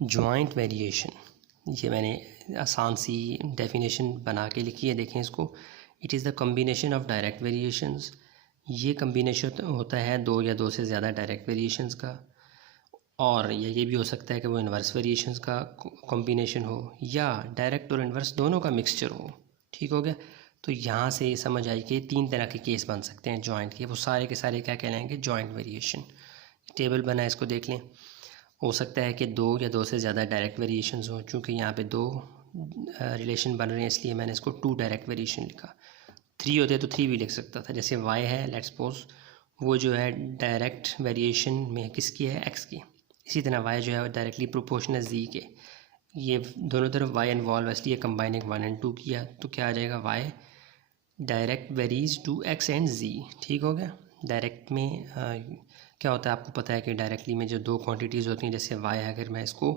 Joint variation, ये मैंने आसान सी डेफिनेशन बना के लिखी है, देखें इसको। It is the combination of direct variations, ये कम्बिनेशन होता है दो या दो से ज़्यादा डायरेक्ट वेरिएशंस का, और ये भी हो सकता है कि वो इन्वर्स वेरिएशंस का कॉम्बिनेशन हो, या डायरेक्ट और इन्वर्स दोनों का मिक्सचर हो। ठीक हो गया। तो यहाँ से समझ आई कि तीन तरह के केस बन सकते हैं जॉइंट के, वो सारे के सारे क्या कहलाएंगे, जॉइंट वेरिएशन। टेबल बना है, इसको देख लें। हो सकता है कि दो या दो से ज़्यादा डायरेक्ट वेरिएशंस हों, चूँकि यहाँ पे दो रिलेशन बन रहे हैं इसलिए मैंने इसको टू डायरेक्ट वेरिएशन लिखा। थ्री होते तो थ्री भी लिख सकता था, जैसे वाई है, लेट्स सपोज वो जो है डायरेक्ट वेरिएशन में किसकी है, एक्स की। इसी तरह वाई जो है डायरेक्टली प्रोपोर्शनल है जी के। ये दोनों तरफ वाई इन्वॉल्व है, इसलिए कंबाइनिंग 1 और 2 किया तो क्या आ जाएगा, y direct varies to x and जी। ठीक हो गया। डायरेक्ट में क्या होता है, आपको पता है कि डायरेक्टली में जो दो क्वांटिटीज़ होती हैं, जैसे वाई अगर मैं इसको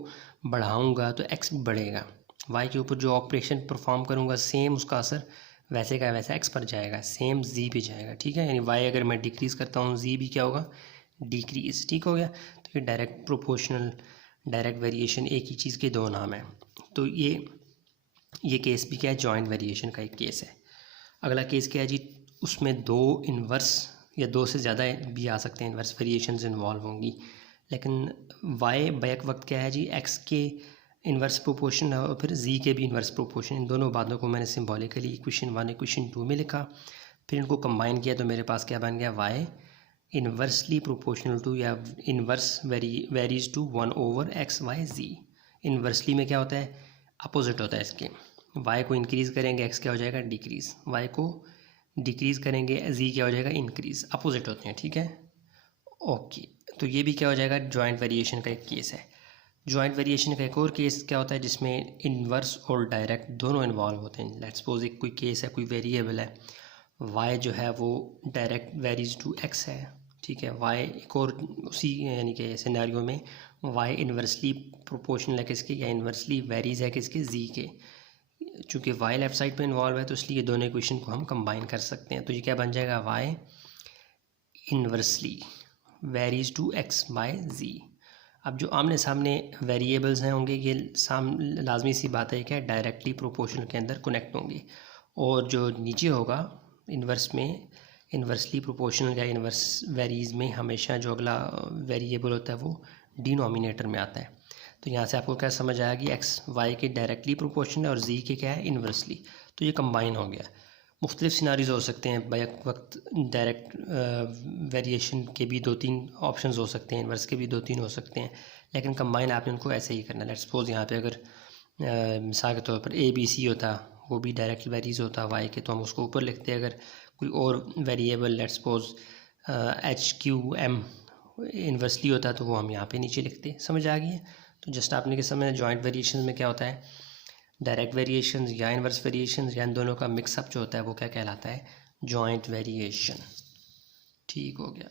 बढ़ाऊंगा तो एक्स बढ़ेगा, वाई के ऊपर जो ऑपरेशन परफॉर्म करूंगा सेम उसका असर वैसे का वैसा एक्स पर जाएगा, सेम जी पे जाएगा। ठीक है, यानी वाई अगर मैं डिक्रीज़ करता हूँ जी भी क्या होगा, डिक्रीज़। ठीक हो गया। तो ये डायरेक्ट प्रोपोर्शनल डायरेक्ट वेरिएशन एक ही चीज़ के दो नाम हैं। तो ये केस भी क्या है, जॉइंट वेरिएशन का एक केस है। अगला केस क्या है जी, उसमें दो इन्वर्स या दो से ज़्यादा भी आ सकते हैं, इन्वर्स वेरिएशंस इन्वॉल्व होंगी, लेकिन वाई बैक वक्त क्या है जी, एक्स के इन्वर्स प्रोपोर्शन और फिर जी के भी इन्वर्स प्रोपोर्शन। इन दोनों बातों को मैंने सिम्बॉलिकली इक्वेशन 1 इक्वेशन 2 में लिखा, फिर इनको कंबाइन किया तो मेरे पास क्या बन गया, वाई इन्वर्सली प्रोपोर्शनल टू या inverse varies to 1/xyz। Inversely में क्या होता है, अपोजिट होता है इसके। वाई को इंक्रीज़ करेंगे एक्स क्या हो जाएगा, डिक्रीज़। वाई को डिक्रीज़ करेंगे जी क्या हो जाएगा, इंक्रीज़। अपोजिट होते हैं। ठीक है, ओके। तो ये भी क्या हो जाएगा, जॉइंट वेरिएशन का एक केस है। जॉइंट वेरिएशन का एक और केस क्या होता है जिसमें इन्वर्स और डायरेक्ट दोनों इन्वॉल्व होते हैं। लेट्स सपोज एक कोई केस है, कोई वेरिएबल है, वाई जो है वो डायरेक्ट वेरीज टू एक्स है। ठीक है, वाई एक और उसी यानी कि सिनेरियो में वाई इन्वर्सली प्रोपोर्शनल है किसके, या इन्वर्सली वेरीज है किसके, जी के। चूँकि वाई लेफ्ट साइड पे इन्वॉल्व है तो इसलिए दोनों इक्वेशन को हम कंबाइन कर सकते हैं। तो ये क्या बन जाएगा, y inversely varies to x by जी। अब जो आमने सामने वेरिएबल्स हैं होंगे, ये लाजमी सी बात है क्या, डायरेक्टली प्रोपोर्शनल के अंदर कनेक्ट होंगे, और जो नीचे होगा इन्वर्स में, इन्वर्सली प्रोपोर्शनल या इन्वर्स वेरीज में हमेशा जो अगला वेरिएबल होता है वो डिनोमिनेटर में आता है। तो यहाँ से आपको क्या समझ आया कि एक्स वाई के डायरेक्टली प्रोपोर्शनल है और जी के क्या है, इन्वर्सली। तो ये कंबाइन हो गया। मुख्तलिफ सिनारीज हो सकते हैं, बैक वक्त डायरेक्ट वेरिएशन के भी दो तीन ऑप्शंस हो सकते हैं, इन्वर्स के भी दो तीन हो सकते हैं, लेकिन कंबाइन आपने उनको ऐसे ही करना है। लेट्स सपोज यहाँ पे अगर मिसाल के तौर पर ए बी सी होता, वो भी डायरेक्ट वेरीज होता वाई के, तो हम उसको ऊपर लिखते हैं। अगर कोई और variable let's suppose h q m inversely होता तो वो हम यहाँ पे नीचे लिखते। समझ आ गई है। तो जस्ट आपने के समझ, जॉइंट वेरिएशन में क्या होता है, डायरेक्ट वेरिएशंस या इन्वर्स वेरिएशंस या इन दोनों का मिक्सअप जो होता है वो क्या कहलाता है, जॉइंट वेरिएशन। ठीक हो गया।